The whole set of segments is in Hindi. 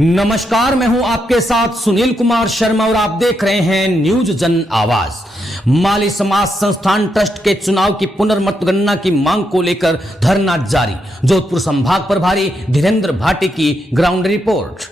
नमस्कार, मैं हूं आपके साथ सुनील कुमार शर्मा और आप देख रहे हैं न्यूज जन आवाज। माली समाज संस्थान ट्रस्ट के चुनाव की पुनर्मतगणना की मांग को लेकर धरना जारी। जोधपुर संभाग प्रभारी धीरेन्द्र भाटी की ग्राउंड रिपोर्ट।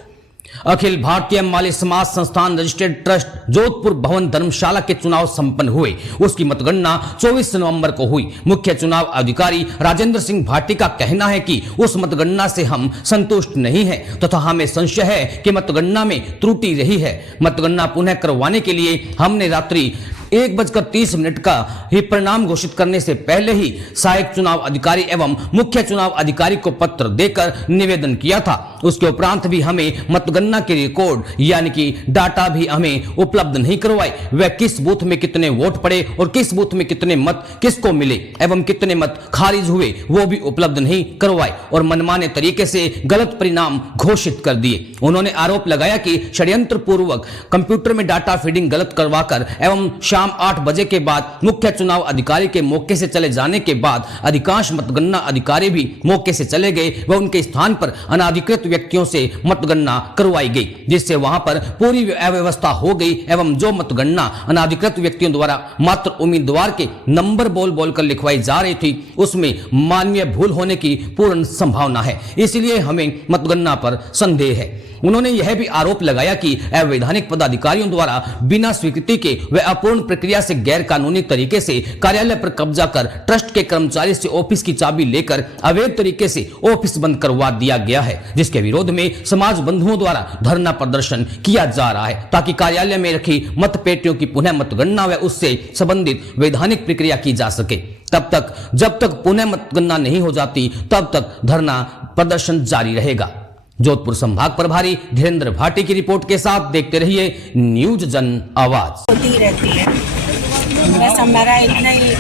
अखिल भारतीय माली समाज संस्थान रजिस्टर्ड ट्रस्ट जोधपुर भवन धर्मशाला के चुनाव संपन्न हुए। उसकी मतगणना 24 नवंबर को हुई। मुख्य चुनाव अधिकारी राजेंद्र सिंह भाटी का कहना है कि उस मतगणना से हम संतुष्ट नहीं हैं तथा हमें संशय है कि मतगणना में त्रुटि रही है। मतगणना पुनः करवाने के लिए हमने रात्रि 1:30 का ही परिणाम घोषित करने से पहले ही सहायक चुनाव अधिकारी एवं मुख्य चुनाव अधिकारी को पत्र देकर निवेदन किया था। उसके उपरांत भी हमें मतगणना के रिकॉर्ड यानी कि डाटा भी हमें उपलब्ध नहीं करवाए। वह किस बूथ में कितने वोट पड़े और किस बूथ में कितने मत किसको मिले एवं कितने मत खारिज हुए वो भी उपलब्ध नहीं करवाए और मनमाने तरीके से गलत परिणाम घोषित कर दिए। उन्होंने आरोप लगाया कि षड्यंत्र पूर्वक कंप्यूटर में डाटा फीडिंग गलत करवाकर एवं शाम 8 बजे के बाद मुख्य चुनाव अधिकारी के मौके से चले जाने के बाद अधिकांश मतगणना अधिकारी भी मौके से चले गए व उनके स्थान पर अनाधिकृत व्यक्तियों से मतगणना करवाई गई, जिससे वहां पर पूरी अव्यवस्था हो गई एवं जो मतगणना अनाधिकृत व्यक्तियों द्वारा मात्र उम्मीदवार के नंबर बोल कर लिखवाई जा रही थी उसमें मानवीय भूल होने की पूर्ण संभावना है। इसलिए हमें मतगणना पर संदेह है। उन्होंने यह भी आरोप लगाया कि अवैधानिक पदाधिकारियों द्वारा बिना स्वीकृति के व अपूर्ण प्रक्रिया से गैर कानूनी तरीके से कार्यालय पर कब्जा कर ट्रस्ट के कर्मचारी से ऑफिस की चाबी लेकर अवैध तरीके से ऑफिस बंद करवा दिया गया है, जिसके विरोध में समाज बंधुओं द्वारा धरना प्रदर्शन किया जा रहा है ताकि कार्यालय में रखी मतपेटियों की पुनः मतगणना व उससे संबंधित वैधानिक प्रक्रिया की जा सके। जब तक पुनः मतगणना नहीं हो जाती तब तक धरना प्रदर्शन जारी रहेगा। जोधपुर संभाग प्रभारी धीरेन्द्र भाटी की रिपोर्ट के साथ देखते रहिए न्यूज जन आवाज। होती रहती है, बस हमारा इतना ही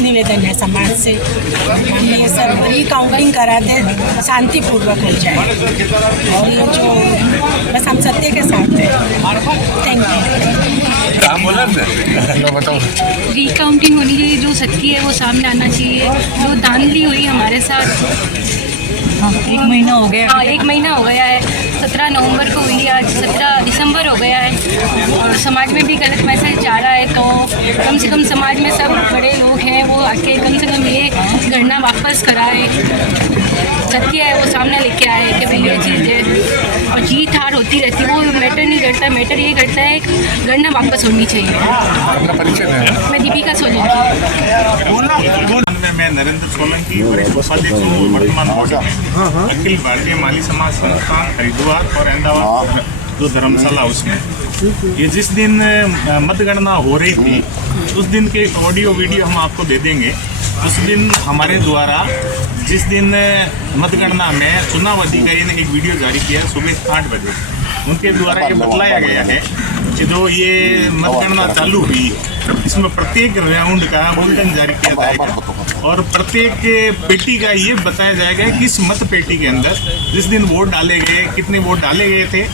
निवेदन है समाज से, हम ये सब रिकाउंटिंग करा दे, शांतिपूर्वक हो जाए और ये जो बस हम सत्य के साथ हैं। Thank you. रिकाउंटिंग होनी चाहिए, जो सत्य है वो सामने आना चाहिए। जो धांधली हुई हमारे साथ 1 महीना हो गया। हाँ, 1 महीना हो गया है। 17 नवंबर को हुई, आज 17 दिसंबर हो गया है और समाज में भी गलत मैसेज जा रहा है। तो कम से कम समाज में सब बड़े लोग हैं वो आके कम से कम ये गणना वापस कराए, सत्य है वो सामने लेके आए कि भाई ये चीज़ है। और जीत हार होती रहती है, वो मैटर नहीं करता। मैटर ये करता है गणना वापस होनी चाहिए। मैं दीपिका सोलंकी। मैं नरेंद्र सोलंकी, वरिष्ठ उपाध्यक्ष हूँ वर्तमान बॉडी में अखिल भारतीय माली समाज संस्थान हरिद्वार और अहमदाबाद जो धर्मशाला उसमें ये जिस दिन मतगणना हो रही थी उस दिन के ऑडियो वीडियो हम आपको दे देंगे। उस दिन हमारे द्वारा जिस दिन मतगणना में चुनाव अधिकारी ने एक वीडियो जारी किया सुबह 8 बजे, उनके द्वारा ये बतलाया गया है कि जो ये मतगणना चालू हुई इसमें प्रत्येक राउंड का मूल्यांकन जारी किया जाएगा और प्रत्येक पेटी का ये बताया जाएगा कि इस मत पेटी के अंदर जिस दिन वोट डाले गए कितने वोट डाले गए थे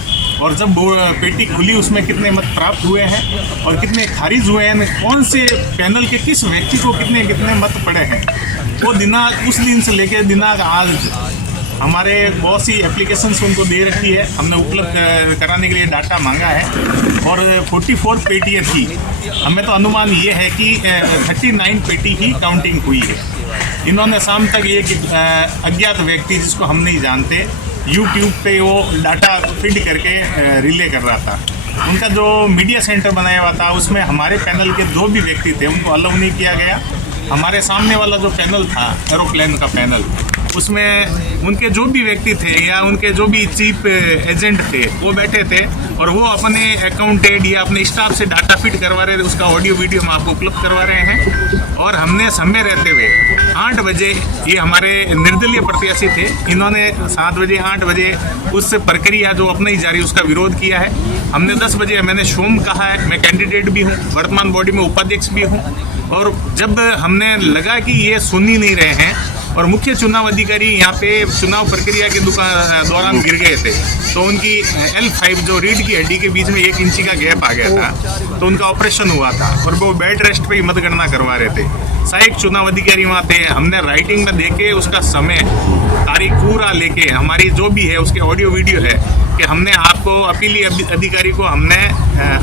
और जब पेटी खुली उसमें कितने मत प्राप्त हुए हैं और कितने खारिज हुए हैं, कौन से पैनल के किस व्यक्ति को कितने कितने मत पड़े हैं। वो दिनांक उस दिन से लेकर दिनांक आज हमारे बहुत सी एप्लीकेशंस उनको दे रखी है, हमने उपलब्ध कराने के लिए डाटा मांगा है और 44 पेटियाँ थी। हमें तो अनुमान ये है कि 39 पेटी ही काउंटिंग हुई है। इन्होंने शाम तक एक अज्ञात व्यक्ति जिसको हम नहीं जानते YouTube पे वो डाटा फीड करके रिले कर रहा था। उनका जो मीडिया सेंटर बनाया हुआ था उसमें हमारे पैनल के 2 भी व्यक्ति थे, उनको अलाउ नहीं किया गया। हमारे सामने वाला जो पैनल था एरोप्लेन का पैनल, उसमें उनके जो भी व्यक्ति थे या उनके जो भी चीफ एजेंट थे वो बैठे थे और वो अपने अकाउंटेड या अपने स्टाफ से डाटा फीड करवा रहे थे। उसका ऑडियो वीडियो हम आपको उपलब्ध करवा रहे हैं और हमने समय रहते हुए 8 बजे, ये हमारे निर्दलीय प्रत्याशी थे, इन्होंने 7 बजे 8 बजे उस प्रक्रिया जो अपनी जारी उसका विरोध किया है। हमने 10 बजे मैंने सोम कहा है, मैं कैंडिडेट भी हूँ, वर्तमान बॉडी में उपाध्यक्ष भी हूँ। और जब हमने लगा कि ये सुन ही नहीं रहे हैं और मुख्य चुनाव अधिकारी यहाँ पे चुनाव प्रक्रिया के दौरान गिर गए थे तो उनकी L5 जो रीढ़ की हड्डी के बीच में 1 इंची का गैप आ गया था, तो उनका ऑपरेशन हुआ था और वो बेड रेस्ट पे ही मतगणना करवा रहे थे। सहायक चुनाव अधिकारी वहाँ थे, हमने राइटिंग में देके उसका समय तारीख पूरा लेके हमारी जो भी है उसके ऑडियो वीडियो है कि हमने आपको अपीली अधिकारी को हमने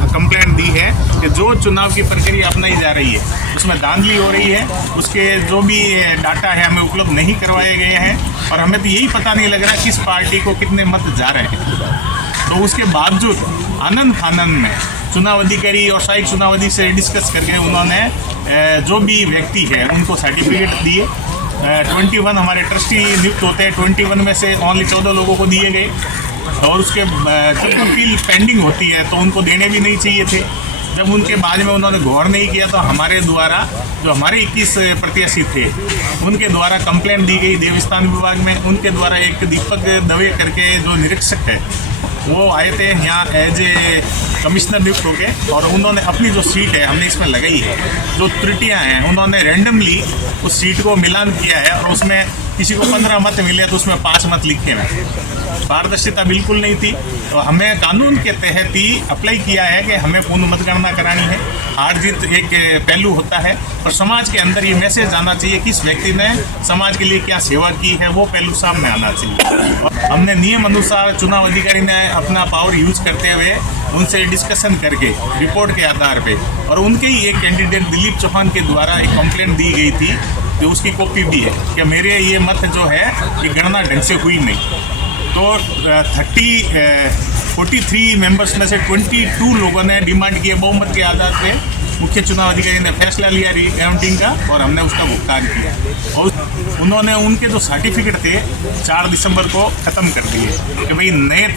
कंप्लेंट दी है कि जो चुनाव की प्रक्रिया अपनाई जा रही है उसमें धांधली हो रही है, उसके जो भी डाटा है हमें उपलब्ध नहीं करवाए गए हैं और हमें तो यही पता नहीं लग रहा किस पार्टी को कितने मत जा रहे हैं। तो उसके बावजूद आनंद फानंद में चुनाव अधिकारी और सहायक चुनाव अधिकारी से डिस्कस करके उन्होंने जो भी व्यक्ति है उनको सर्टिफिकेट दिए। 21 हमारे ट्रस्टी नियुक्त होते हैं, 21 में से ओनली 14 लोगों को दिए गए और उसके जब अपील पेंडिंग होती है तो उनको देने भी नहीं चाहिए थे। जब उनके बाद में उन्होंने गौर नहीं किया तो हमारे द्वारा जो हमारे 21 प्रत्याशी थे उनके द्वारा कंप्लेंट दी गई देवस्थान विभाग में। उनके द्वारा एक दीपक दवे करके जो निरीक्षक है वो आए थे यहाँ एज ए कमिश्नर नियुक्त होके और उन्होंने अपनी जो सीट है हमने इसमें लगाई है, जो त्रुटियां हैं उन्होंने रैंडमली उस सीट को मिलान किया है और उसमें किसी को 15 मत मिले तो उसमें 5 मत लिखे हुए। पारदर्शिता बिल्कुल नहीं थी। तो हमें कानून के तहत ही अप्लाई किया है कि हमें पूर्ण मतगणना करानी है। हार जीत एक पहलू होता है और समाज के अंदर ये मैसेज आना चाहिए कि इस व्यक्ति ने समाज के लिए क्या सेवा की है, वो पहलू सामने आना चाहिए। और हमने नियम अनुसार चुनाव अधिकारी ने अपना पावर यूज करते हुए उनसे डिस्कशन करके रिपोर्ट के आधार पे और उनके ही एक कैंडिडेट दिलीप चौहान के द्वारा एक कंप्लेंट दी गई थी तो उसकी कॉपी भी है कि मेरे ये मत जो है ये गणना ढंग से हुई नहीं। तो 43 मेंबर्स में से 22 लोगों ने डिमांड किए बहुमत के आधार पे। मुख्य चुनाव अधिकारी ने फैसला लिया रीकाउंटिंग का और हमने उसका भुगतान किया और उन्होंने उनके जो सर्टिफिकेट थे 4 दिसंबर को ख़त्म कर दिए कि भाई नए